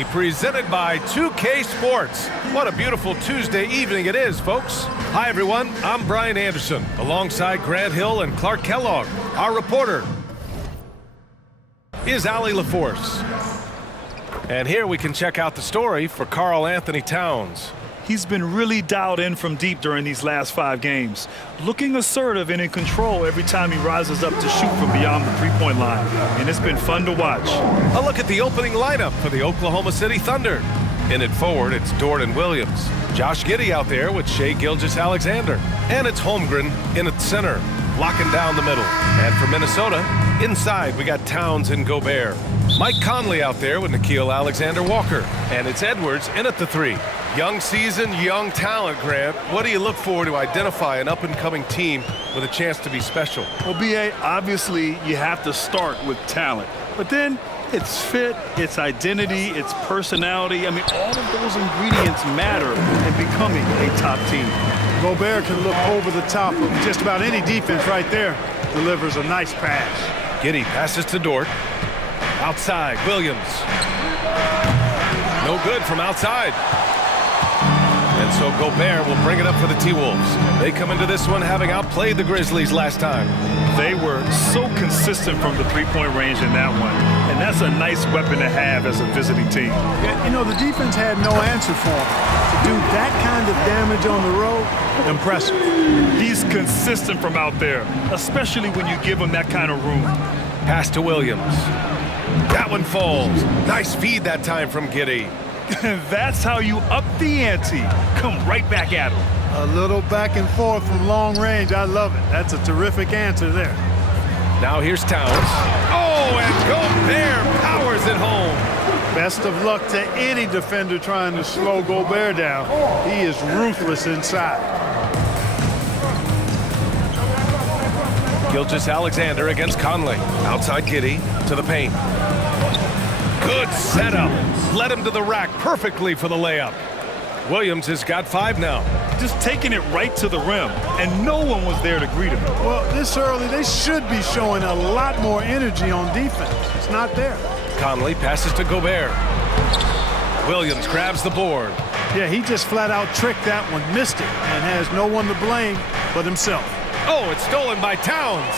Money, presented by 2K Sports. What a beautiful Tuesday evening it is, folks. Hi, everyone. I'm Brian Anderson, alongside Grant Hill and Clark Kellogg. Our reporter is Allie LaForce. And here we can check out the story for Karl Anthony Towns. He's been really dialed in from deep during these last 5 games, looking assertive and in control every time he rises up to shoot from beyond the three-point line, and it's been fun to watch. A look at the opening lineup for the Oklahoma City Thunder. In it forward, it's Dort Williams. Josh Giddey out there with Shai Gilgeous-Alexander. And it's Holmgren in at center, locking down the middle. And for Minnesota, inside we got Towns and Gobert. Mike Conley out there with Nickeil Alexander-Walker. And it's Edwards in at the 3. Young season, young talent, Grant. What do you look for to identify an up-and-coming team with a chance to be special? Well, B.A., obviously you have to start with talent. But then it's fit, it's identity, it's personality. I mean, all of those ingredients matter in becoming a top team. Gobert can look over the top of just about any defense right there. Delivers a nice pass. Giddey passes to Dort. Outside, Williams. No good from outside. And so Gobert will bring it up for the T-Wolves. They come into this one having outplayed the Grizzlies last time. They were so consistent from the three-point range in that one. And that's a nice weapon to have as a visiting team. Yeah, you know, the defense had no answer for him. To do that kind of damage on the road, impressive. He's consistent from out there, especially when you give him that kind of room. Pass to Williams. That one falls. Nice feed that time from Giddey. That's how you up the ante. Come right back at him. A little back and forth from long range. I love it. That's a terrific answer there. Now here's Towns. Oh, and Gobert powers it home. Best of luck to any defender trying to slow Gobert down. He is ruthless inside. Gilgeous-Alexander against Conley. Outside Giddey to the paint. Good setup. Led him to the rack perfectly for the layup. Williams has got 5 now. Just taking it right to the rim, and no one was there to greet him. Well, this early, they should be showing a lot more energy on defense. It's not there. Conley passes to Gobert. Williams grabs the board. Yeah, he just flat out tricked that one, missed it, and has no one to blame but himself. Oh, it's stolen by Towns.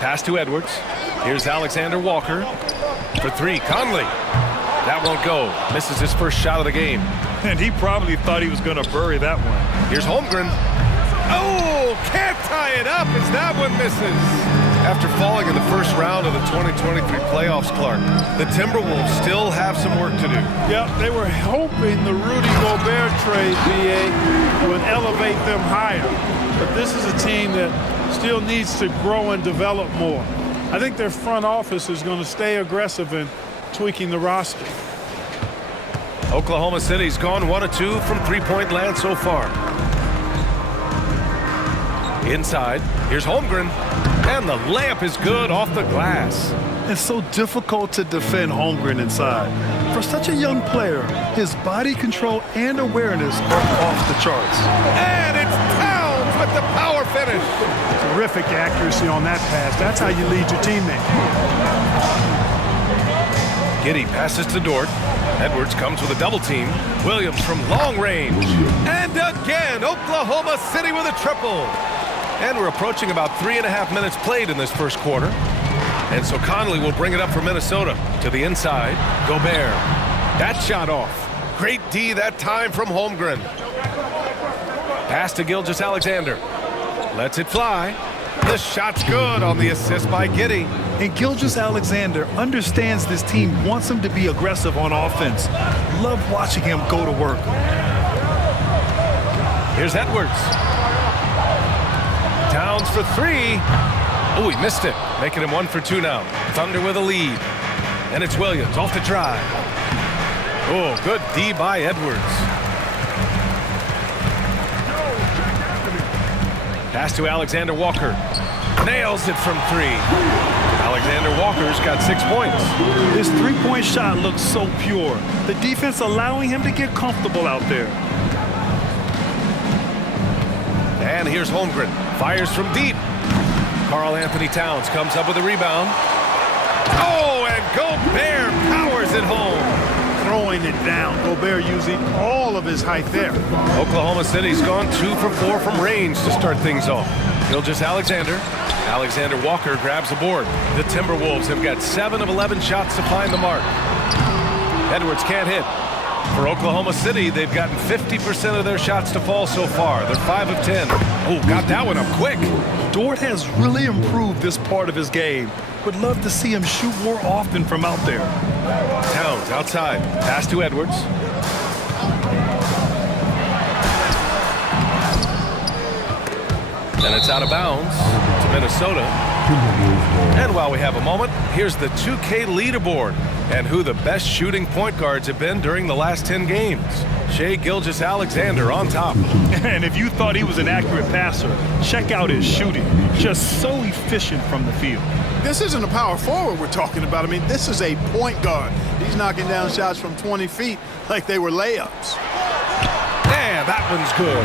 Pass to Edwards. Here's Alexander Walker for 3. Conley. That won't go. Misses his first shot of the game. And he probably thought he was going to bury that one. Here's Holmgren. Oh, can't tie it up as that one misses. After falling in the first round of the 2023 playoffs, Clark, the Timberwolves still have some work to do. Yeah, they were hoping the Rudy Gobert trade, B.A., would elevate them higher. But this is a team that still needs to grow and develop more. I think their front office is going to stay aggressive in tweaking the roster. Oklahoma City's gone 1 of 2 from three-point land so far. Inside, here's Holmgren, and the layup is good off the glass. It's so difficult to defend Holmgren inside. For such a young player, his body control and awareness are off the charts. And it's Towns with the power finish. Terrific accuracy on that pass. That's how you lead your teammate. Giddey passes to Dort. Edwards comes with a double team. Williams from long range. And again, Oklahoma City with a triple. And we're approaching about 3.5 minutes played in this first quarter. And so Conley will bring it up for Minnesota. To the inside, Gobert. That shot off. Great D that time from Holmgren. Pass to Gilgeous-Alexander. Lets it fly. The shot's good on the assist by Giddey. And Gilgeous-Alexander understands this team wants him to be aggressive on offense. Love watching him go to work. Here's Edwards. Towns for 3. Oh, he missed it. Making him 1 for 2 now. Thunder with a lead. And it's Williams off the drive. Oh, good D by Edwards. Pass to Alexander Walker. Nails it from 3. Alexander Walker's got 6 points. His three-point shot looks so pure. The defense allowing him to get comfortable out there. And here's Holmgren. Fires from deep. Karl Anthony Towns comes up with a rebound. Oh, and Gobert powers fires it home. Throwing it down. Gobert using all of his height there. Oklahoma City's gone 2 for 4 from range to start things off. Gilgeous-Alexander. Alexander Walker grabs the board. The Timberwolves have got 7 of 11 shots to find the mark. Edwards can't hit. For Oklahoma City, they've gotten 50% of their shots to fall so far. They're 5 of 10. Oh, got that one up quick. Dort has really improved this part of his game. Would love to see him shoot more often from out there. Towns outside. Pass to Edwards. And it's out of bounds to Minnesota. And while we have a moment, here's the 2K leaderboard and who the best shooting point guards have been during the last 10 games. Shai Gilgeous-Alexander on top. And if you thought he was an accurate passer, check out his shooting. Just so efficient from the field. This isn't a power forward we're talking about. I mean, this is a point guard. He's knocking down shots from 20 feet like they were layups. Man, that one's good.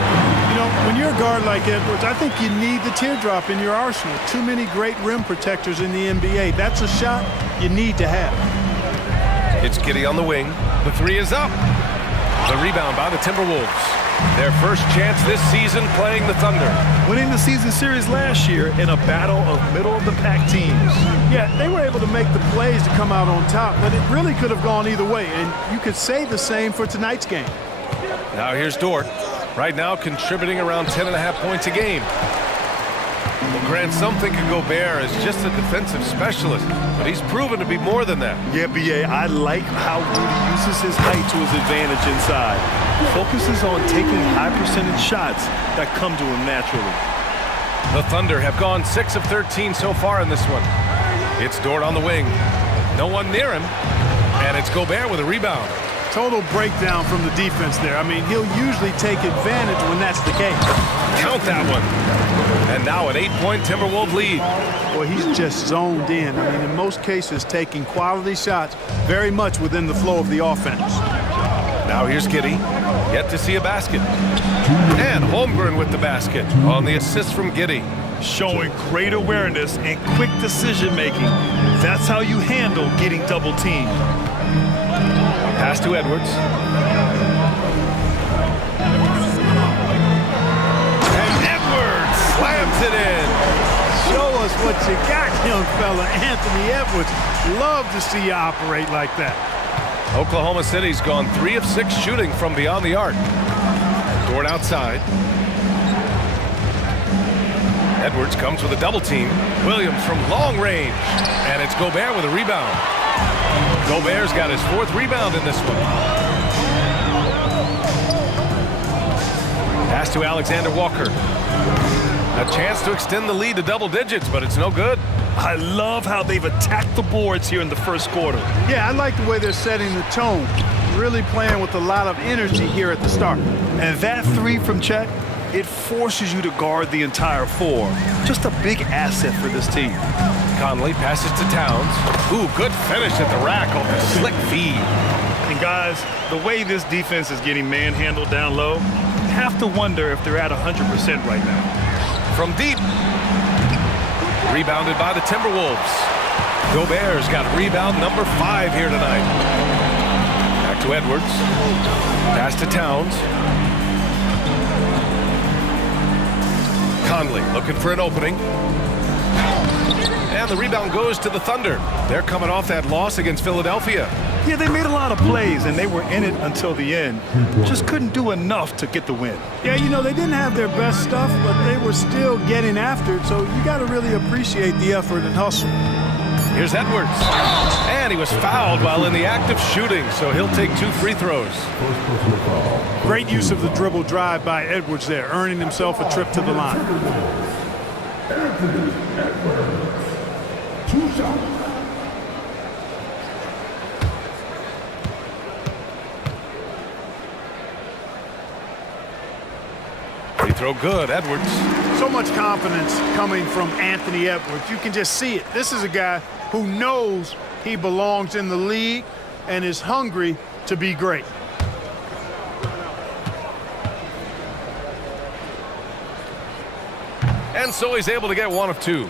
You know, when you're a guard like Edwards, I think you need the teardrop in your arsenal. Too many great rim protectors in the NBA. That's a shot you need to have. It's Giddey on the wing. The three is up. The rebound by the Timberwolves. Their first chance this season playing the Thunder. Winning the season series last year in a battle of middle-of-the-pack teams. Yeah, they were able to make the plays to come out on top, but it really could have gone either way, and you could say the same for tonight's game. Now here's Dort. Right now contributing around 10.5 points a game. Well, Grant, some think of Gobert as just a defensive specialist, but he's proven to be more than that. Yeah, B.A., I like how Rudy uses his height to his advantage inside. Focuses on taking high-percentage shots that come to him naturally. The Thunder have gone 6 of 13 so far in this one. It's Dort on the wing. No one near him, and it's Gobert with a rebound. Total breakdown from the defense there. I mean, he'll usually take advantage when that's the case. Count that one. And now an 8-point Timberwolves lead. Boy, he's just zoned in. I mean, in most cases, taking quality shots very much within the flow of the offense. Now here's Giddey. Yet to see a basket. And Holmgren with the basket on the assist from Giddey. Showing great awareness and quick decision-making. That's how you handle getting double-teamed. Pass to Edwards. And Edwards slams it in. Show us what you got, young fella. Anthony Edwards. Love to see you operate like that. Oklahoma City's gone 3 of 6 shooting from beyond the arc. Dort outside. Edwards comes with a double team. Williams from long range. And it's Gobert with a rebound. Gobert's got his 4th rebound in this one. Pass to Alexander Walker. A chance to extend the lead to double digits, but it's no good. I love how they've attacked the boards here in the first quarter. Yeah, I like the way they're setting the tone. Really playing with a lot of energy here at the start. And that 3 from Chet, it forces you to guard the entire 4. Just a big asset for this team. Conley passes to Towns. Ooh, good finish at the rack on the slick feed. And guys, the way this defense is getting manhandled down low, you have to wonder if they're at 100% right now. From deep. Rebounded by the Timberwolves. Gobert's got rebound number 5 here tonight. Back to Edwards. Pass to Towns. Conley looking for an opening. And the rebound goes to the Thunder. They're coming off that loss against Philadelphia. Yeah, they made a lot of plays, and they were in it until the end. Just couldn't do enough to get the win. Yeah, you know, they didn't have their best stuff, but they were still getting after it, so you got to really appreciate the effort and hustle. Here's Edwards. And he was fouled while in the act of shooting, so he'll take 2 free throws. Great use of the dribble drive by Edwards there, earning himself a trip to the line. Free throw good, Edwards. So much confidence coming from Anthony Edwards. You can just see it. This is a guy who knows he belongs in the league and is hungry to be great. And so he's able to get 1 of 2.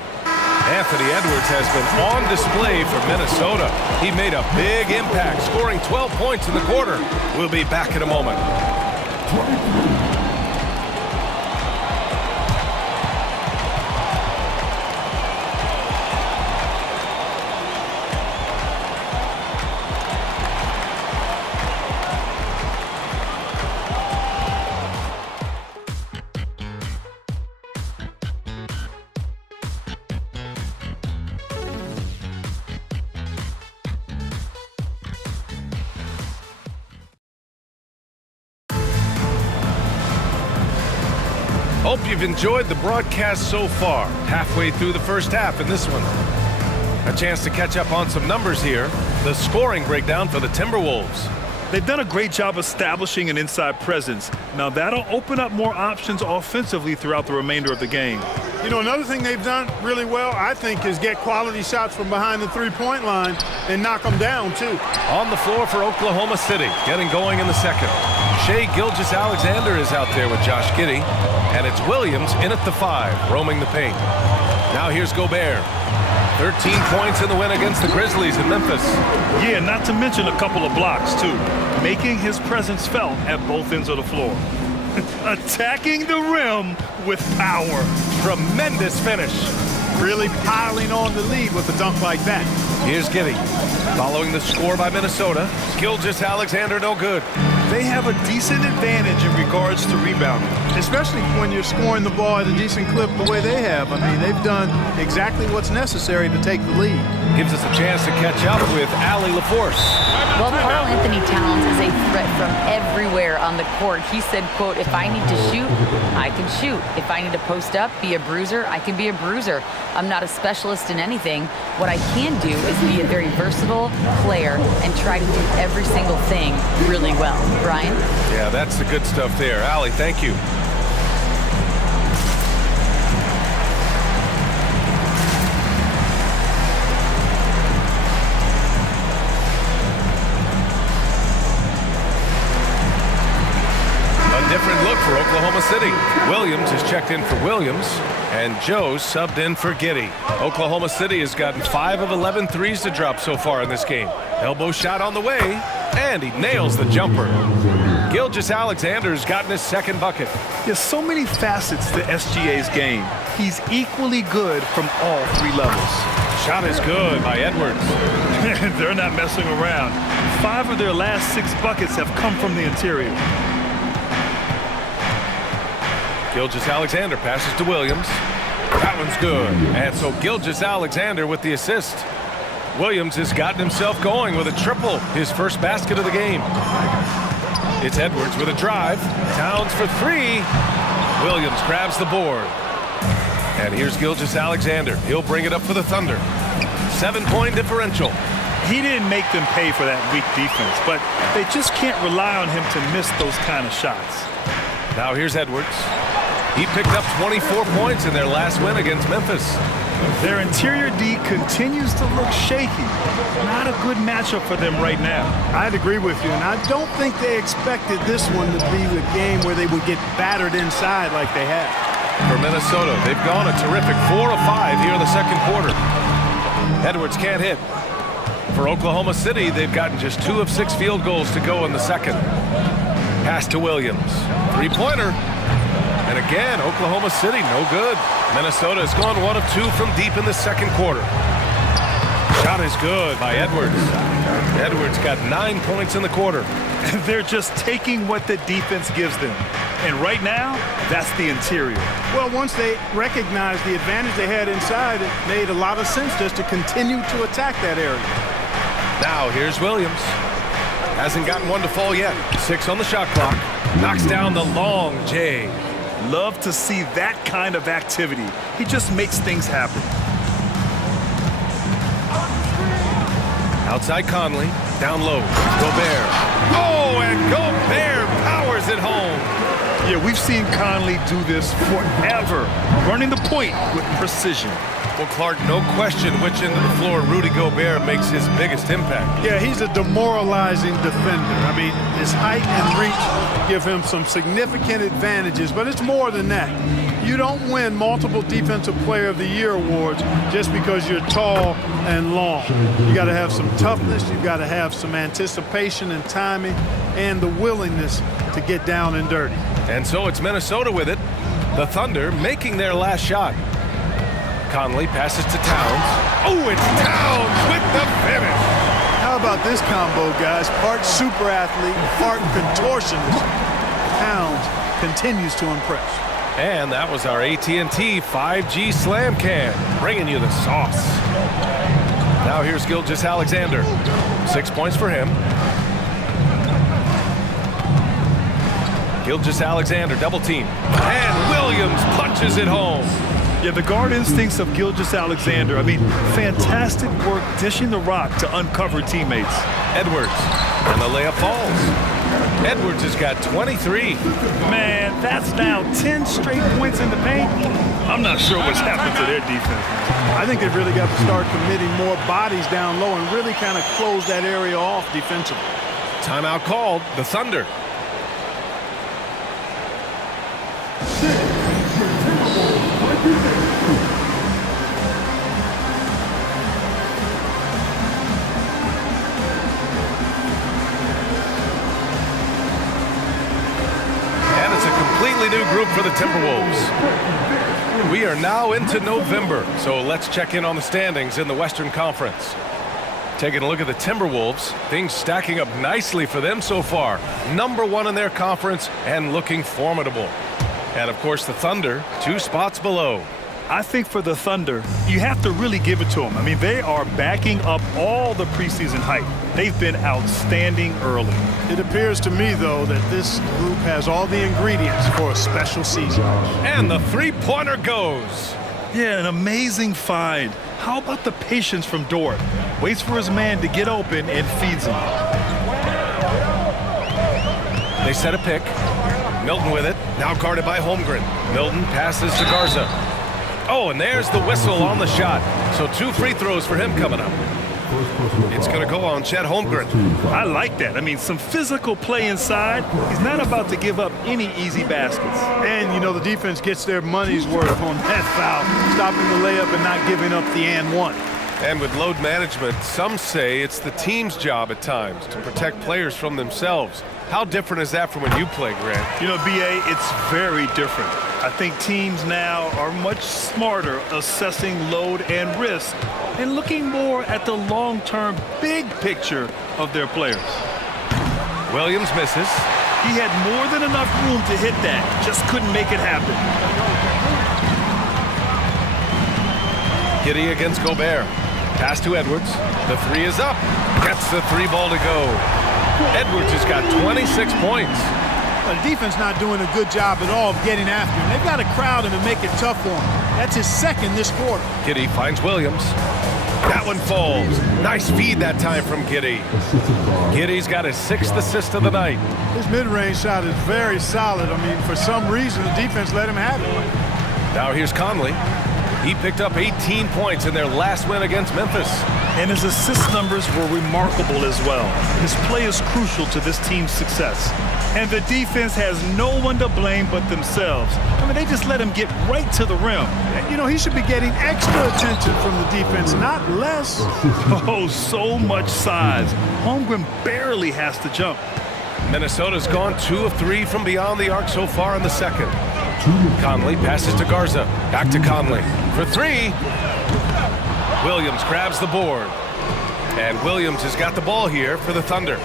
Anthony Edwards has been on display for Minnesota. He made a big impact, scoring 12 points in the quarter. We'll be back in a moment. Hope you've enjoyed the broadcast so far. Halfway through the first half in this one. A chance to catch up on some numbers here. The scoring breakdown for the Timberwolves. They've done a great job establishing an inside presence. Now that'll open up more options offensively throughout the remainder of the game. You know, another thing they've done really well, I think, is get quality shots from behind the three-point line and knock them down, too. On the floor for Oklahoma City, getting going in the second. Shai Gilgeous-Alexander is out there with Josh Giddey, and it's Williams in at the 5, roaming the paint. Now here's Gobert. 13 points in the win against the Grizzlies in Memphis. Yeah, not to mention a couple of blocks, too, making his presence felt at both ends of the floor. Attacking the rim with power. Tremendous finish. Really piling on the lead with a dunk like that. Here's Giddey. Following the score by Minnesota, Gilgeous-Alexander no good. They have a decent advantage in regards to rebounding. Especially when you're scoring the ball at a decent clip the way they have. I mean, they've done exactly what's necessary to take the lead. Gives us a chance to catch up with Allie LaForce. Well, Karl Anthony Towns is a threat from everywhere on the court. He said, quote, if I need to shoot, I can shoot. If I need to post up, be a bruiser, I can be a bruiser. I'm not a specialist in anything. What I can do is be a very versatile player and try to do every single thing really well. Brian? Yeah, that's the good stuff there. Allie, thank you. Different look for Oklahoma City. Williams has checked in for Williams, and Joe subbed in for Giddey. Oklahoma City has gotten 5 of 11 threes to drop so far in this game. Elbow shot on the way, and he nails the jumper. Gilgeous-Alexander's gotten his second bucket. There's so many facets to SGA's game. He's equally good from all 3 levels. Shot is good by Edwards. They're not messing around. 5 of their last 6 buckets have come from the interior. Gilgeous-Alexander passes to Williams. That one's good. And so Gilgeous-Alexander with the assist. Williams has gotten himself going with a triple, his first basket of the game. It's Edwards with a drive. Towns for 3. Williams grabs the board. And here's Gilgeous-Alexander. He'll bring it up for the Thunder. 7-point differential. He didn't make them pay for that weak defense, but they just can't rely on him to miss those kind of shots. Now here's Edwards. He picked up 24 points in their last win against Memphis. Their interior D continues to look shaky. Not a good matchup for them right now. I'd agree with you, and I don't think they expected this one to be the game where they would get battered inside like they have. For Minnesota, they've gone a terrific 4 of 5 here in the second quarter. Edwards can't hit. For Oklahoma City, they've gotten just 2 of 6 field goals to go in the second. Pass to Williams. 3-pointer. And again, Oklahoma City, no good. Minnesota has gone 1 of 2 from deep in the second quarter. Shot is good by Edwards. Edwards got 9 points in the quarter. They're just taking what the defense gives them. And right now, that's the interior. Well, once they recognized the advantage they had inside, it made a lot of sense just to continue to attack that area. Now here's Williams. Hasn't gotten one to fall yet. 6 on the shot clock. Knocks down the long J. Love to see that kind of activity. He just makes things happen. Outside Conley. Down low. Gobert. Oh, and Gobert powers it home. Yeah, we've seen Conley do this forever. Running the point with precision. Well, Clark, no question which end of the floor Rudy Gobert makes his biggest impact. Yeah, he's a demoralizing defender. I mean, his height and reach give him some significant advantages, but it's more than that. You don't win multiple Defensive Player of the Year awards just because you're tall and long. You got to have some toughness. You got to have some anticipation and timing and the willingness to get down and dirty. And so it's Minnesota with it. The Thunder making their last shot. Conley passes to Towns. Oh, it's Towns with the finish. How about this combo, guys? Part super athlete, part contortionist. Towns continues to impress. And that was our AT&T 5G Slam Cam, bringing you the sauce. Now here's Gilgeous-Alexander. 6 points for him. Gilgeous-Alexander double team. And Williams punches it home. Yeah, the guard instincts of Gilgeous-Alexander. I mean, fantastic work dishing the rock to uncover teammates. Edwards, and the layup falls. Edwards has got 23. Man, that's now 10 straight points in the paint. I'm not sure what's happened to their defense. I think they've really got to start committing more bodies down low and really kind of close that area off defensively. Timeout called. The Thunder. And it's a completely new group for the Timberwolves. We are now into November, so let's check in on the standings in the Western Conference. Taking a look at the Timberwolves, things stacking up nicely for them so far. #1 in their conference and looking formidable. And of course the Thunder, 2 spots below. I think for the Thunder, you have to really give it to them. I mean, they are backing up all the preseason hype. They've been outstanding early. It appears to me, though, that this group has all the ingredients for a special season. And the three-pointer goes. Yeah, an amazing find. How about the patience from Dort? Waits for his man to get open and feeds him. They set a pick. Milton with it. Now guarded by Holmgren. Milton passes to Garza. Oh, and there's the whistle on the shot. So 2 free throws for him coming up. It's going to go on Chet Holmgren. I like that. I mean, some physical play inside. He's not about to give up any easy baskets. And, you know, the defense gets their money's worth on that foul, stopping the layup and not giving up the and one. And with load management, some say it's the team's job at times to protect players from themselves. How different is that from when you play, Grant? You know, B.A., it's very different. I think teams now are much smarter assessing load and risk and looking more at the long-term big picture of their players. Williams misses. He had more than enough room to hit that, just couldn't make it happen. Giddey against Gobert. Pass to Edwards. The 3 is up. Gets the 3 ball to go. Edwards has got 26 points. Well, the defense not doing a good job at all of getting after him. They've got to crowd him and make it tough for him. That's his second this quarter. Giddey finds Williams. That one falls. Nice feed that time from Giddey. Giddey's got his 6th assist of the night. His mid-range shot is very solid. I mean, for some reason, the defense let him have it. Now here's Conley. He picked up 18 points in their last win against Memphis. And his assist numbers were remarkable as well. His play is crucial to this team's success. And the defense has no one to blame but themselves. I mean, they just let him get right to the rim. You know, he should be getting extra attention from the defense, not less. Oh, so much size. Holmgren barely has to jump. Minnesota's gone 2 of 3 from beyond the arc so far in the second. Conley passes to Garza. Back to Conley for 3. Williams grabs the board. And Williams has got the ball here for the Thunder.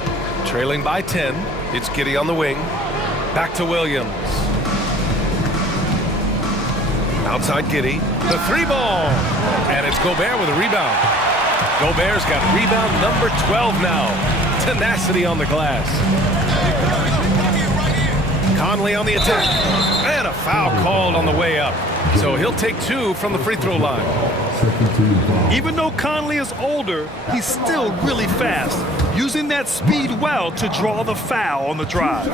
Trailing by 10. It's Giddey on the wing. Back to Williams. Outside Giddey. The 3 ball. And it's Gobert with a rebound. Gobert's got rebound number 12 now. Tenacity on the glass. Conley on the attack. And a foul called on the way up. So he'll take 2 from the free throw line. Even though Conley is older, he's still really fast, using that speed well to draw the foul on the drive.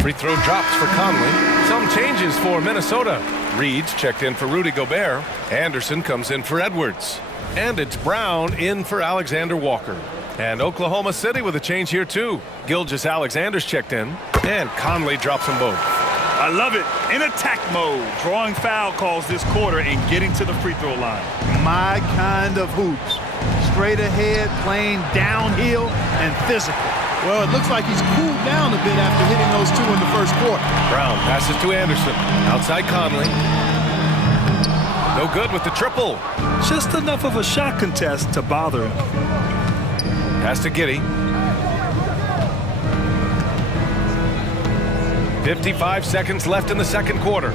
Free throw drops for Conley. Some changes for Minnesota. Reed's checked in for Rudy Gobert. Anderson comes in for Edwards. And it's Brown in for Alexander Walker. And Oklahoma City with a change here, too. Gilgeous-Alexander's checked in, and Conley drops them both. I love it. In attack mode, drawing foul calls this quarter and getting to the free throw line. My kind of hoops. Straight ahead, playing downhill, and physical. Well, it looks like he's cooled down a bit after hitting those two in the first quarter. Brown passes to Anderson. Outside Conley. No good with the triple. Just enough of a shot contest to bother him. Pass to Giddey. 55 seconds left in the second quarter.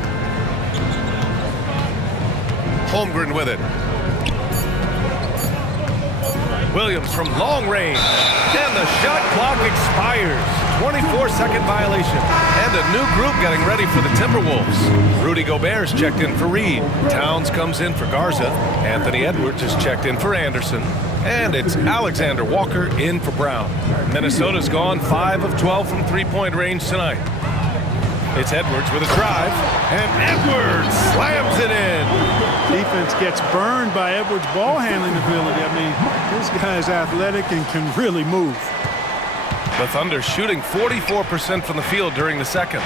Holmgren with it. Williams from long range. And the shot clock expires. 24-second violation. And a new group getting ready for the Timberwolves. Rudy Gobert's checked in for Reed. Towns comes in for Garza. Anthony Edwards is checked in for Anderson. And it's Alexander Walker in for Brown. Minnesota's gone 5 of 12 from three-point range tonight. It's Edwards with a drive, and Edwards slams it in. Defense gets burned by Edwards' ball handling ability. I mean, this guy's athletic and can really move. The Thunder shooting 44% from the field during the second.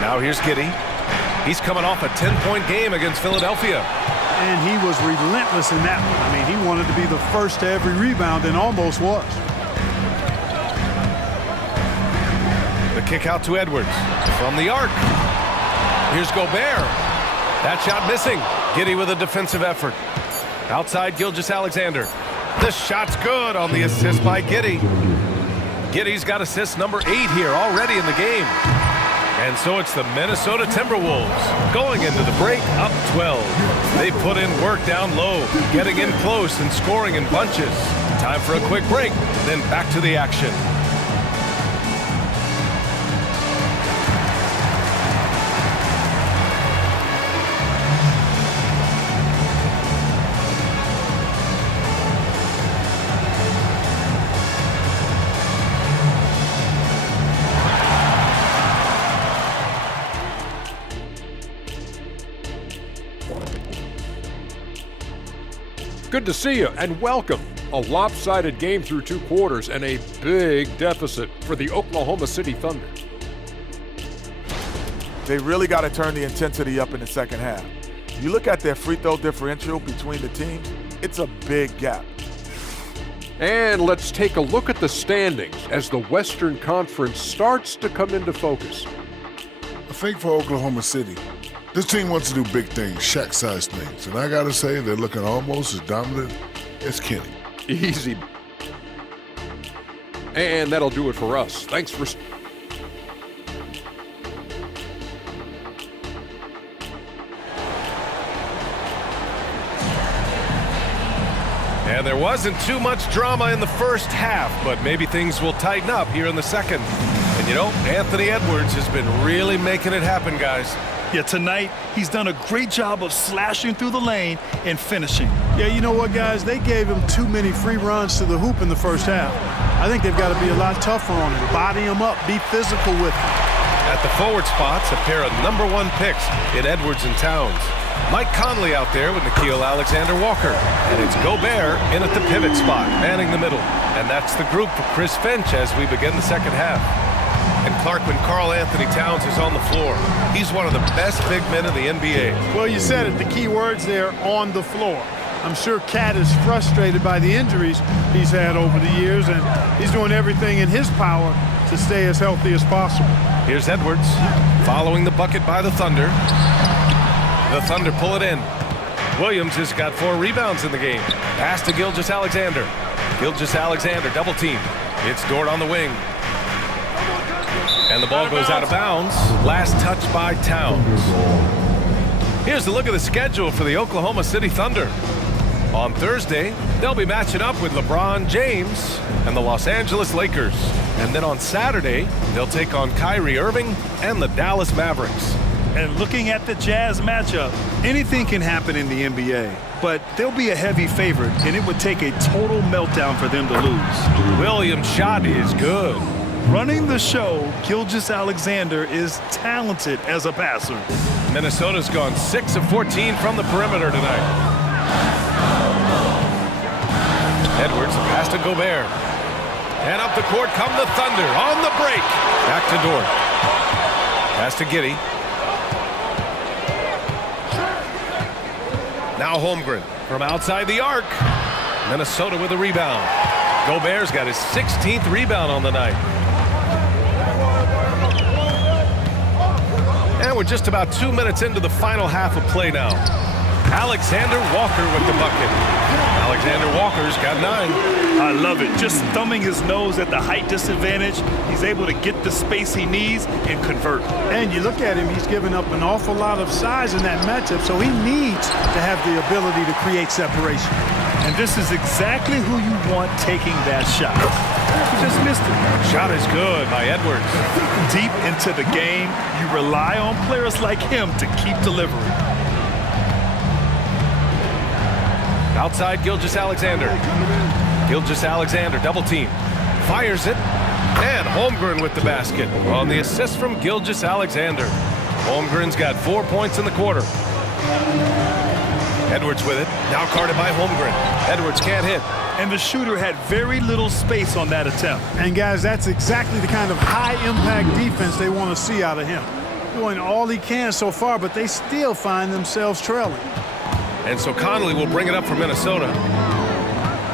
Now here's Giddey. He's coming off a 10-point game against Philadelphia. And he was relentless in that one. I mean, he wanted to be the first to every rebound and almost was. The kick out to Edwards from the arc. Here's Gobert. That shot missing. Giddey with a defensive effort. Outside Gilgeous-Alexander. The shot's good on the assist by Giddey. Giddey's got assist number 8 here already in the game. And so it's the Minnesota Timberwolves going into the break up 12. They put in work down low, getting in close and scoring in bunches. Time for a quick break, then back to the action. Good to see you and welcome. A lopsided game through 2 quarters and a big deficit for the Oklahoma City Thunder. They really got to turn the intensity up in the second half. You look at their free throw differential between the teams, it's a big gap. And let's take a look at the standings as the Western Conference starts to come into focus. I think for Oklahoma City, this team wants to do big things, Shaq-sized things. And I got to say, they're looking almost as dominant as Kenny. Easy. And that'll do it for us. Thanks for... And there wasn't too much drama in the first half, but maybe things will tighten up here in the second. And you know, Anthony Edwards has been really making it happen, guys. Yeah, tonight, he's done a great job of slashing through the lane and finishing. Yeah, you know what, guys? They gave him too many free runs to the hoop in the first half. I think they've got to be a lot tougher on him. Body him up. Be physical with him. At the forward spots, a pair of #1 picks in Edwards and Towns. Mike Conley out there with Nickeil Alexander-Walker. And it's Gobert in at the pivot spot, manning the middle. And that's the group for Chris Finch as we begin the second half. And Clark, when Karl Anthony Towns is on the floor, he's one of the best big men in the NBA. Well, you said it. The key words there, on the floor. I'm sure Cat is frustrated by the injuries he's had over the years, and he's doing everything in his power to stay as healthy as possible. Here's Edwards following the bucket by the Thunder. The Thunder pull it in. Williams has got 4 rebounds in the game. Pass to Gilgeous-Alexander. Gilgeous-Alexander double team. It's Dort on the wing. And the ball goes out of bounds. Last touch by Towns. Here's a look at the schedule for the Oklahoma City Thunder. On Thursday, they'll be matching up with LeBron James and the Los Angeles Lakers. And then on Saturday, they'll take on Kyrie Irving and the Dallas Mavericks. And looking at the Jazz matchup, anything can happen in the NBA. But they'll be a heavy favorite, and it would take a total meltdown for them to lose. Williams' shot is good. Running the show, Gilgeous-Alexander is talented as a passer. Minnesota's gone 6 of 14 from the perimeter tonight. Edwards, pass to Gobert. And up the court come the Thunder on the break. Back to Dort. Pass to Giddey. Now Holmgren from outside the arc. Minnesota with a rebound. Gobert's got his 16th rebound on the night. And we're just about 2 minutes into the final half of play now. Alexander Walker with the bucket. Alexander Walker's got 9. I love it. Just thumbing his nose at the height disadvantage. He's able to get the space he needs and convert. And you look at him, he's given up an awful lot of size in that matchup, so he needs to have the ability to create separation. And this is exactly who you want taking that shot. He just missed it. Shot is good by Edwards. Deep into the game, you rely on players like him to keep delivering. Outside Gilgeous-Alexander. Gilgeous-Alexander double team. Fires it. And Holmgren with the basket on the assist from Gilgeous-Alexander. Holmgren's got 4 points in the quarter. Edwards with it. Now guarded by Holmgren. Edwards can't hit. And the shooter had very little space on that attempt. And guys, that's exactly the kind of high-impact defense they want to see out of him. Doing all he can so far, but they still find themselves trailing. And so Conley will bring it up for Minnesota.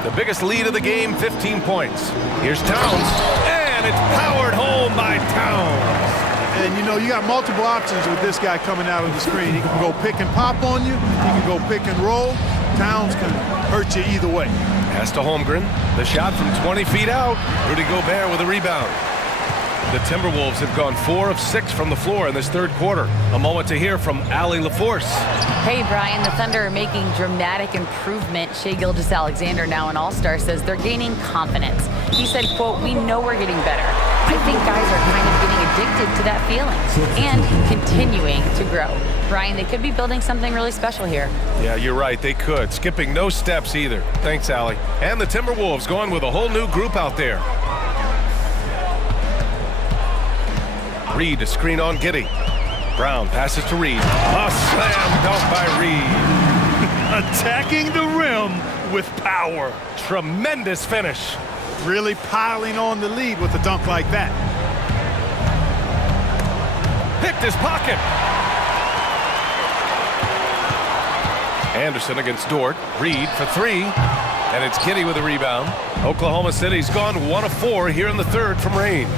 The biggest lead of the game, 15 points. Here's Towns, and it's powered home by Towns. And, you know, you got multiple options with this guy coming out of the screen. He can go pick and pop on you. He can go pick and roll. Towns can hurt you either way. Pass to Holmgren. The shot from 20 feet out. Rudy Gobert with a rebound. The Timberwolves have gone 4 of 6 from the floor in this third quarter. A moment to hear from Allie LaForce. Hey, Brian, the Thunder are making dramatic improvement. Shai Gilgeous-Alexander, now an all-star, says they're gaining confidence. He said, quote, "We know we're getting better." I think guys are kind of getting addicted to that feeling and continuing to grow. Brian, they could be building something really special here. Yeah, you're right. They could. Skipping no steps either. Thanks, Allie. And the Timberwolves going with a whole new group out there. Reed, a screen on Giddey. Brown passes to Reed. A slam dunk by Reed. Attacking the rim with power. Tremendous finish. Really piling on the lead with a dunk like that. Picked his pocket. Anderson against Dort. Reed for 3. And it's Giddey with a rebound. Oklahoma City's gone 1 of 4 here in the third from range.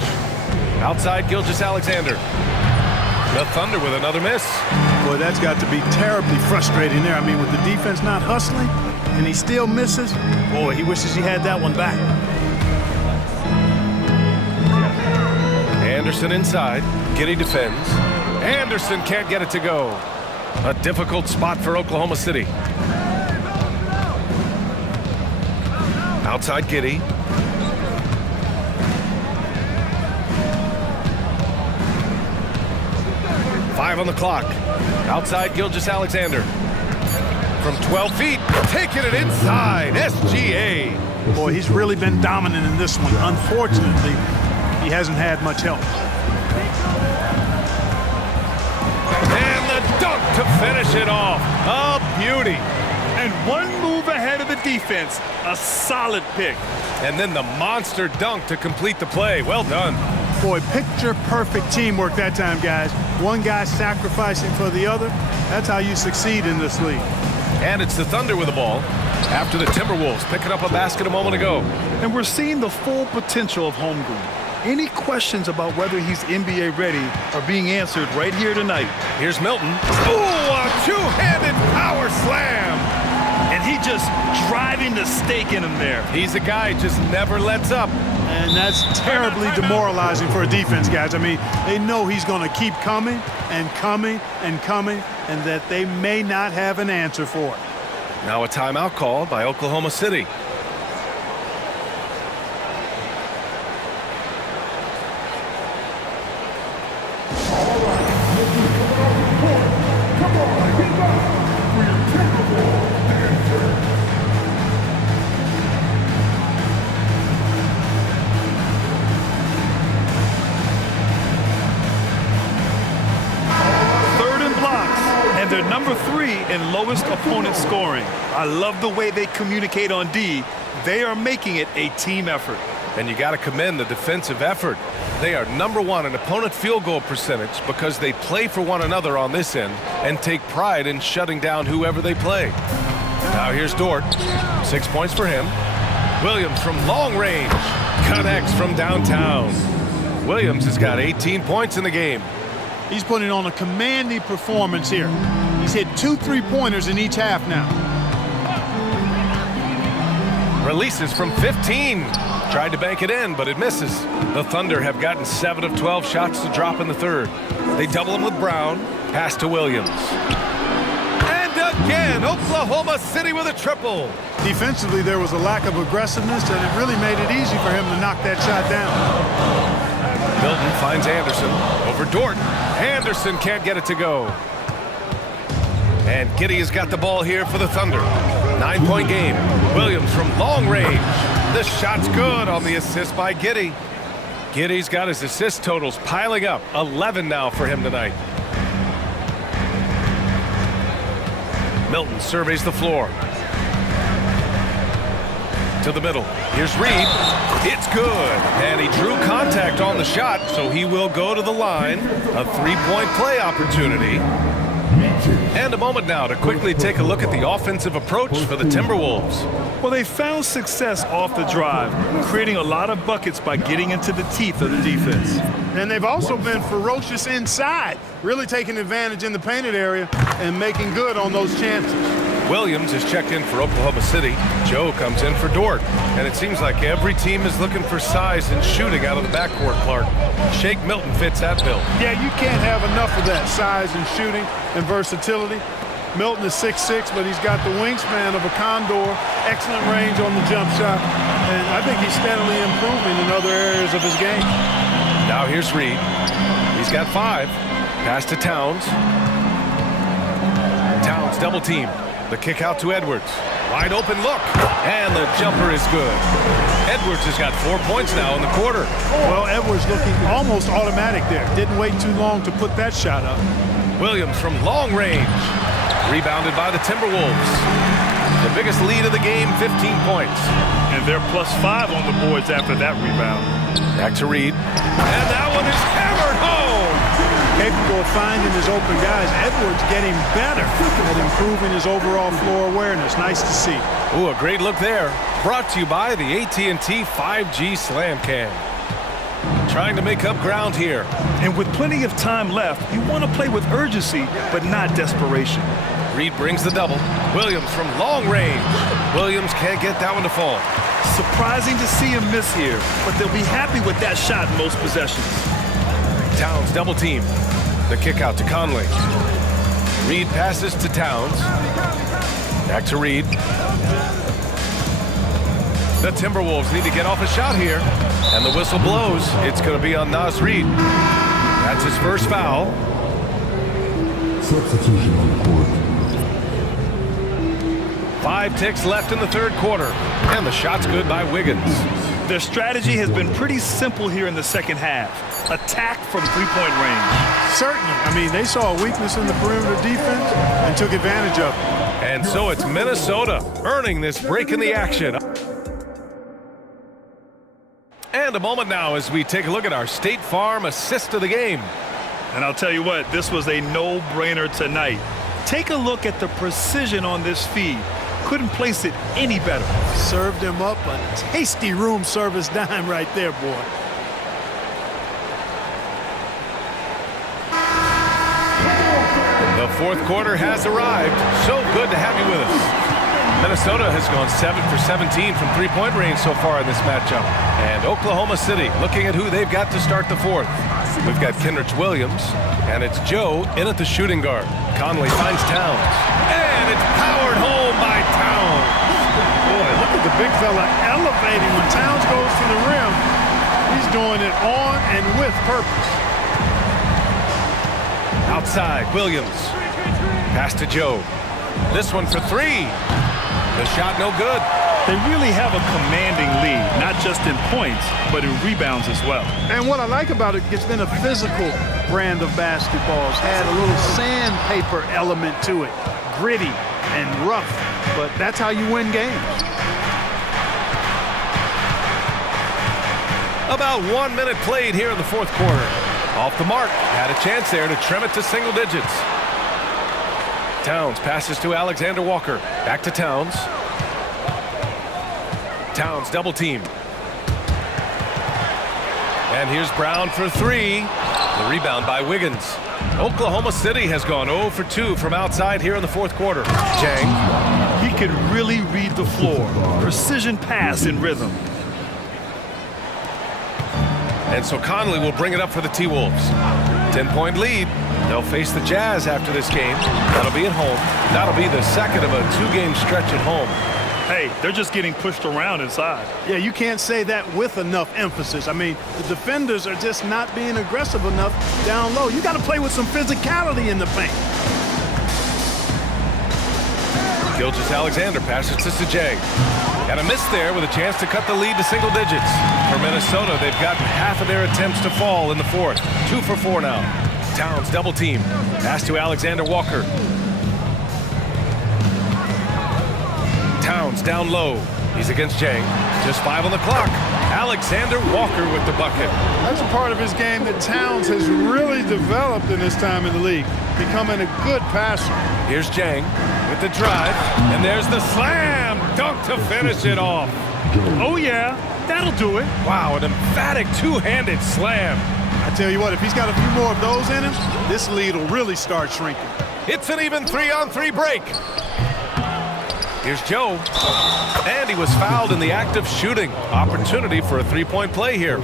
Outside Gilgeous-Alexander. The Thunder with another miss. Boy, that's got to be terribly frustrating there. I mean, with the defense not hustling and he still misses, boy, he wishes he had that one back. Anderson inside. Giddey defends. Anderson can't get it to go. A difficult spot for Oklahoma City. Outside Giddey. Five on the clock. Outside Gilgeous-Alexander. From 12 feet, taking it inside. SGA. Boy, he's really been dominant in this one. Unfortunately, he hasn't had much help. And the dunk to finish it off. A beauty. And one move ahead of the defense. A solid pick. And then the monster dunk to complete the play. Well done. Boy, picture-perfect teamwork that time, guys. One guy sacrificing for the other. That's how you succeed in this league. And it's the Thunder with the ball after the Timberwolves picking up a basket a moment ago. And we're seeing the full potential of Holmgren. Any questions about whether he's NBA ready are being answered right here tonight. Here's Milton. Ooh, a two-handed power slam. And he just driving the stake in him there. He's a guy who just never lets up. And that's terribly demoralizing for a defense, guys. I mean, they know he's going to keep coming and coming and coming, and that they may not have an answer for it. Now a timeout called by Oklahoma City. And they're number 3 in lowest opponent scoring. I love the way they communicate on D. They are making it a team effort. And you got to commend the defensive effort. They are number 1 in opponent field goal percentage because they play for one another on this end and take pride in shutting down whoever they play. Now here's Dort. 6 points for him. Williams from long range connects from downtown. Williams has got 18 points in the game. He's putting on a commanding performance here. He's hit 2 3-pointers in each half now. Releases from 15. Tried to bank it in, but it misses. The Thunder have gotten 7 of 12 shots to drop in the third. They double him with Brown. Pass to Williams. And again, Oklahoma City with a triple. Defensively, there was a lack of aggressiveness, and it really made it easy for him to knock that shot down. Milton finds Anderson over Dort. Anderson can't get it to go. And Giddey has got the ball here for the Thunder. 9-point game. Williams from long range. The shot's good on the assist by Giddey. Giddey's got his assist totals piling up. 11 now for him tonight. Milton surveys the floor. To the middle. Here's Reed. It's good. And he drew contact on the shot, so he will go to the line. A 3-point play opportunity. And a moment now to quickly take a look at the offensive approach for the Timberwolves. Well, they found success off the drive, creating a lot of buckets by getting into the teeth of the defense. And they've also been ferocious inside, really taking advantage in the painted area and making good on those chances. Williams is checked in for Oklahoma City. Joe comes in for Dort. And it seems like every team is looking for size and shooting out of the backcourt, Clark. Shake Milton fits that bill. Yeah, you can't have enough of that size and shooting and versatility. Milton is 6'6", but he's got the wingspan of a condor, excellent range on the jump shot, and I think he's steadily improving in other areas of his game. Now here's Reed. He's got 5. Pass to Towns. Towns double team. The kick out to Edwards. Wide open look. And the jumper is good. Edwards has got 4 points now in the quarter. Well, Edwards looking almost automatic there. Didn't wait too long to put that shot up. Williams from long range. Rebounded by the Timberwolves. The biggest lead of the game, 15 points. And they're +5 on the boards after that rebound. Back to Reed. And that one is hammered home. Capable of finding his open guys. Edwards getting better at improving his overall floor awareness. Nice to see. Ooh, a great look there. Brought to you by the AT&T 5G Slam Cam. Trying to make up ground here. And with plenty of time left, you want to play with urgency, but not desperation. Reed brings the double. Williams from long range. Williams can't get that one to fall. Surprising to see him miss here, but they'll be happy with that shot in most possessions. Towns double team. The kick out to Conley. Reed passes to Towns. Back to Reed. The Timberwolves need to get off a shot here. And the whistle blows. It's going to be on Naz Reed. That's his first foul. Substitution on the court. 5 ticks left in the third quarter. And the shot's good by Wiggins. Their strategy has been pretty simple here in the second half. Attack from 3-point range. Certainly. I mean, they saw a weakness in the perimeter defense and took advantage of it. And so it's Minnesota earning this break in the action. And a moment now as we take a look at our State Farm assist of the game. And I'll tell you what, this was a no-brainer tonight. Take a look at the precision on this feed. Couldn't place it any better. Served him up a tasty room service dime right there, boy. The fourth quarter has arrived. So good to have you with us. Minnesota has gone 7 for 17 from 3-point range so far in this matchup. And Oklahoma City looking at who they've got to start the fourth. We've got Kenrich Williams, and it's Joe in at the shooting guard. Conley finds Towns, and it's powered home by Towns. Boy, look at the big fella elevating when Towns goes to the rim. He's doing it on and with purpose. Outside, Williams. Pass to Joe. This one for 3. The shot no good. They really have a commanding lead, not just in points, but in rebounds as well. And what I like about it, it's been a physical brand of basketball. It's had a little sandpaper element to it, gritty and rough, but that's how you win games. About 1 minute played here in the fourth quarter. Off the mark, had a chance there to trim it to single digits. Towns passes to Alexander Walker. Back to Towns. Towns double team. And here's Brown for three. The rebound by Wiggins. Oklahoma City has gone 0 for 2 from outside here in the fourth quarter. Jang. He could really read the floor. Precision pass in rhythm. And so Conley will bring it up for the T-Wolves. 10-point lead. They'll face the Jazz after this game. That'll be at home. That'll be the second of a 2-game stretch at home. Hey, they're just getting pushed around inside. Yeah, you can't say that with enough emphasis. I mean, the defenders are just not being aggressive enough down low. You got to play with some physicality in the paint. Gilgeous-Alexander passes to Sajay. Got a miss there with a chance to cut the lead to single digits. For Minnesota, they've gotten half of their attempts to fall in the fourth. 2 for 4 now. Towns double team. Pass to Alexander Walker. Towns down low. He's against Jang. Just 5 on the clock. Alexander Walker with the bucket. That's a part of his game that Towns has really developed in his time in the league, becoming a good passer. Here's Jang with the drive, and there's the slam dunk to finish it off. Oh, yeah, that'll do it. Wow, an emphatic two-handed slam. I tell you what, if he's got a few more of those in him, this lead will really start shrinking. It's an even 3-on-3 break. Here's Joe, and he was fouled in the act of shooting. Opportunity for a three-point play here.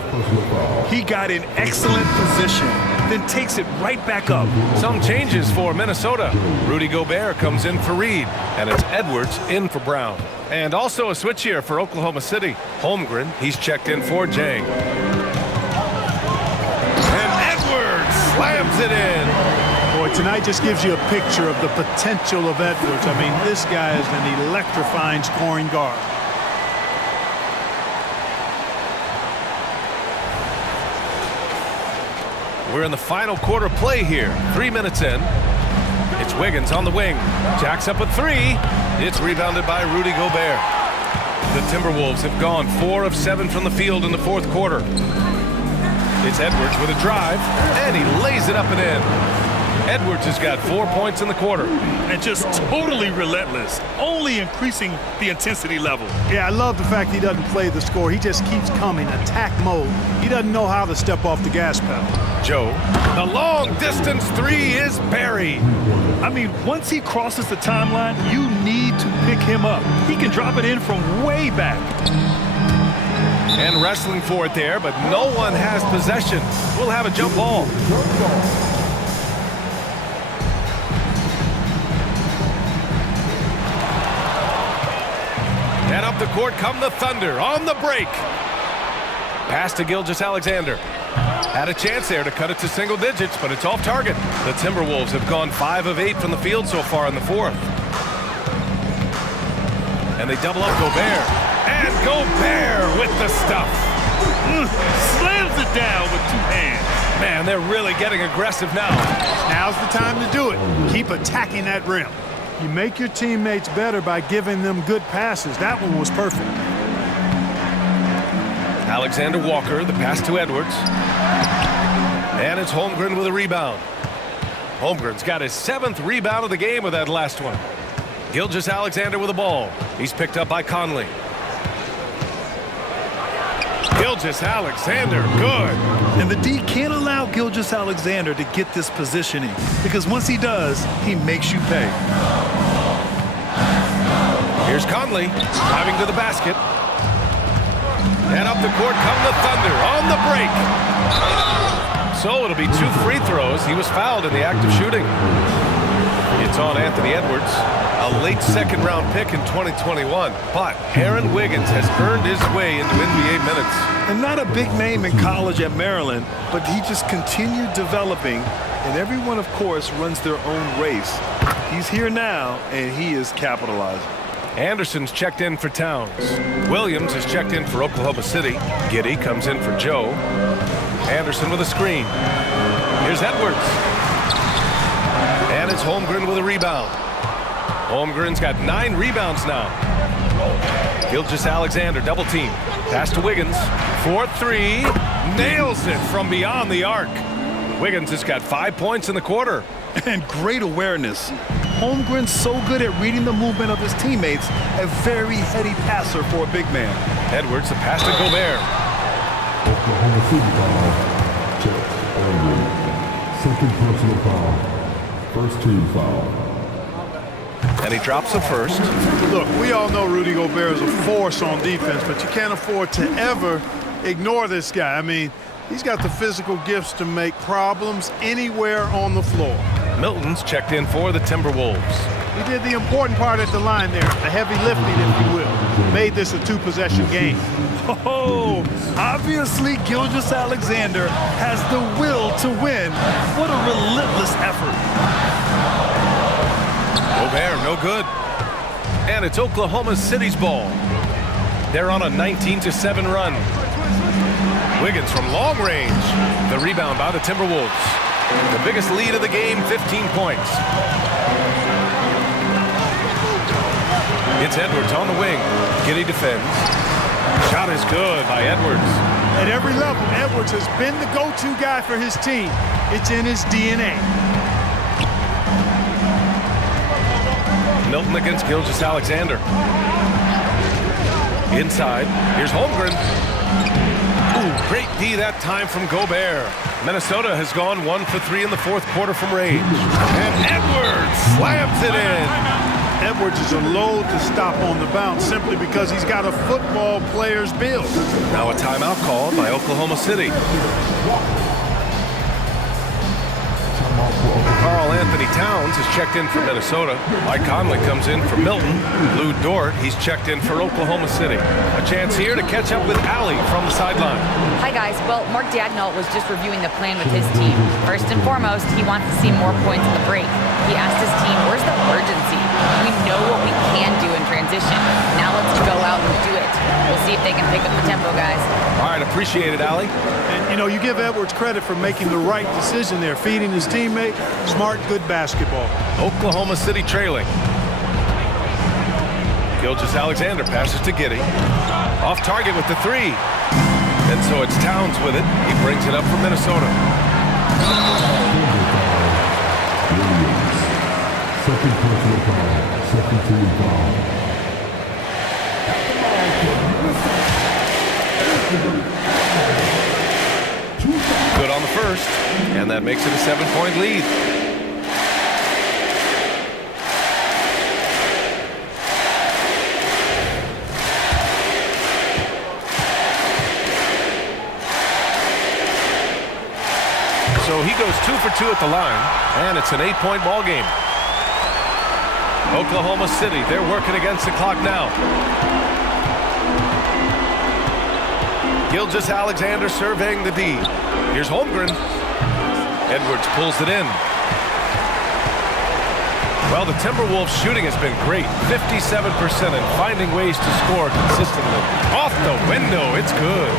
He got in excellent position, then takes it right back up. Some changes for Minnesota. Rudy Gobert comes in for Reed, and it's Edwards in for Brown. And also a switch here for Oklahoma City. Holmgren, he's checked in for Jang. And Edwards slams it in. Boy, tonight just gives you a picture of the potential of Edwards. I mean, this guy is an electrifying scoring guard. We're in the final quarter play here. 3 minutes in. It's Wiggins on the wing. Jacks up a three. It's rebounded by Rudy Gobert. The Timberwolves have gone 4 of 7 from the field in the fourth quarter. It's Edwards with a drive, and he lays it up and in. Edwards has got 4 points in the quarter. And just totally relentless, only increasing the intensity level. Yeah, I love the fact he doesn't play the score. He just keeps coming, attack mode. He doesn't know how to step off the gas pedal. Joe, the long distance three is buried. I mean, once he crosses the timeline, you need to pick him up. He can drop it in from way back. And wrestling for it there, but no one has possession. We'll have a jump ball. And up the court come the Thunder on the break. Pass to Gilgeous-Alexander. Had a chance there to cut it to single digits, but it's off target. The Timberwolves have gone 5 of 8 from the field so far in the fourth. And they double up Gobert. And Gobert with the stuff. Slams it down with 2 hands. Man, they're really getting aggressive now. Now's the time to do it. Keep attacking that rim. You make your teammates better by giving them good passes. That one was perfect. Alexander Walker, the pass to Edwards. And it's Holmgren with a rebound. Holmgren's got his 7th rebound of the game with that last one. Gilgeous-Alexander with the ball. He's picked up by Conley. Gilgeous-Alexander, good. And the D can't allow Gilgeous-Alexander to get this positioning, because once he does, he makes you pay. Here's Conley driving to the basket. And up the court come the Thunder on the break. So it'll be 2 free throws. He was fouled in the act of shooting. It's on Anthony Edwards, a late second-round pick in 2021. But Aaron Wiggins has earned his way into NBA minutes. And not a big name in college at Maryland, but he just continued developing, and everyone, of course, runs their own race. He's here now, and he is capitalizing. Anderson's checked in for Towns. Williams is checked in for Oklahoma City. Giddey comes in for Joe. Anderson with a screen. Here's Edwards. And it's Holmgren with a rebound. Holmgren's got 9 rebounds now. Gilgeous-Alexander double team. Pass to Wiggins. 4-3. Nails it from beyond the arc. Wiggins has got 5 points in the quarter. And great awareness. Holmgren's so good at reading the movement of his teammates. A very heady passer for a big man. Edwards, the pass to Gobert. Oklahoma City foul. Check. Second personal foul. First team foul. And he drops the first. Look, we all know Rudy Gobert is a force on defense, but you can't afford to ever ignore this guy. I mean, he's got the physical gifts to make problems anywhere on the floor. Milton's checked in for the Timberwolves. He did the important part at the line there, the heavy lifting, if you will. Made this a 2-possession game. Oh, obviously Gilgeous-Alexander has the will to win. What a relentless effort. Gobert, no good. And it's Oklahoma City's ball. They're on a 19-7 run. Wiggins from long range. The rebound by the Timberwolves. The biggest lead of the game, 15 points. It's Edwards on the wing. Giddey defends. Shot is good by Edwards. At every level, Edwards has been the go-to guy for his team. It's in his DNA. Milton against Gilgeous-Alexander. Inside. Here's Holmgren. Ooh, great D that time from Gobert. Minnesota has gone 1 for 3 in the fourth quarter from range. And Edwards slams it in. Edwards is a load to stop on the bounce simply because he's got a football player's build. Now a timeout called by Oklahoma City. Karl Anthony Towns is checked in for Minnesota. Mike Conley comes in for Milton. Lou Dort, he's checked in for Oklahoma City. A chance here to catch up with Allie from the sideline. Hi, guys. Well, Mark Daigneault was just reviewing the plan with his team. First and foremost, he wants to see more points in the break. He asked his team, where's the urgency? We know what we can do in transition. Now let's go out and do it. We'll see if they can pick up the tempo, guys. All right, appreciate it, Allie. And, you know, you give Edwards credit for making the right decision there, feeding his teammate. Smart, good basketball. Oklahoma City trailing. Gilgeous-Alexander passes to Giddey. Off target with the 3. And so it's Towns with it. He brings it up for Minnesota. Second personal foul. Second team foul. Good on the first. And that makes it a 7-point lead. So he goes 2 for 2 at the line, and it's an 8-point ball game. Oklahoma City, they're working against the clock now. Gilgeous-Alexander surveying the D. Here's Holmgren. Edwards pulls it in. Well, the Timberwolves shooting has been great. 57% and finding ways to score consistently. Off the window, it's good.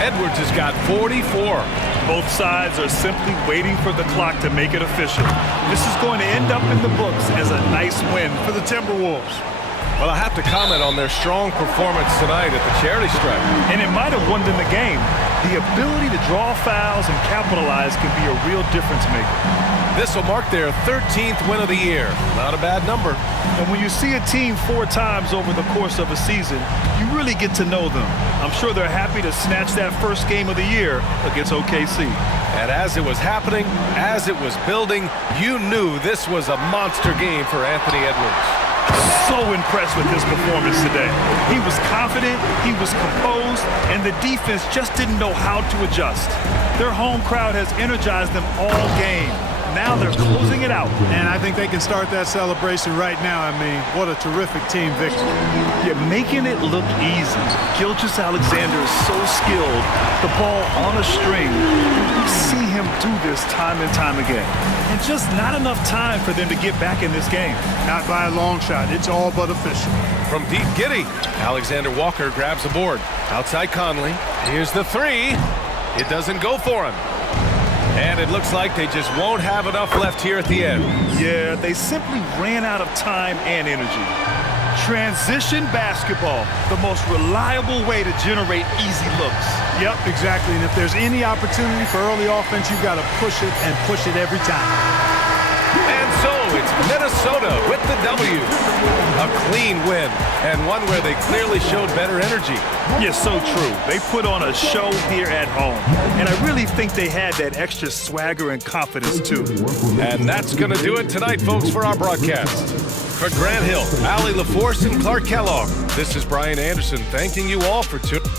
Edwards has got 44. Both sides are simply waiting for the clock to make it official. This is going to end up in the books as a nice win for the Timberwolves. Well, I have to comment on their strong performance tonight at the charity stripe. And it might have won them the game. The ability to draw fouls and capitalize can be a real difference maker. This will mark their 13th win of the year. Not a bad number. And when you see a team 4 times over the course of a season, you really get to know them. I'm sure they're happy to snatch that first game of the year against OKC. And as it was happening, as it was building, you knew this was a monster game for Anthony Edwards. So impressed with his performance today. He was confident, he was composed, and the defense just didn't know how to adjust. Their home crowd has energized them all game. now they're closing it out. And I think they can start that celebration right now. I mean, what a terrific team victory. You're making it look easy. Gilgeous Alexander is so skilled. The ball on a string. You see him do this time and time again. And just not enough time for them to get back in this game. Not by a long shot. It's all but official. From deep, Giddy. Alexander Walker grabs the board. Outside Conley. Here's the three. It doesn't go for him. And it looks like they just won't have enough left here at the end. Yeah, they simply ran out of time and energy. Transition basketball, the most reliable way to generate easy looks. Yep, exactly. And if there's any opportunity for early offense, you've got to push it and push it every time. And so it's Minnesota with the W. A clean win, and one where they clearly showed better energy. Yes, so true. They put on a show here at home. And I really think they had that extra swagger and confidence, too. And that's going to do it tonight, folks, for our broadcast. For Grant Hill, Allie LaForce, and Clark Kellogg, this is Brian Anderson thanking you all for tuning.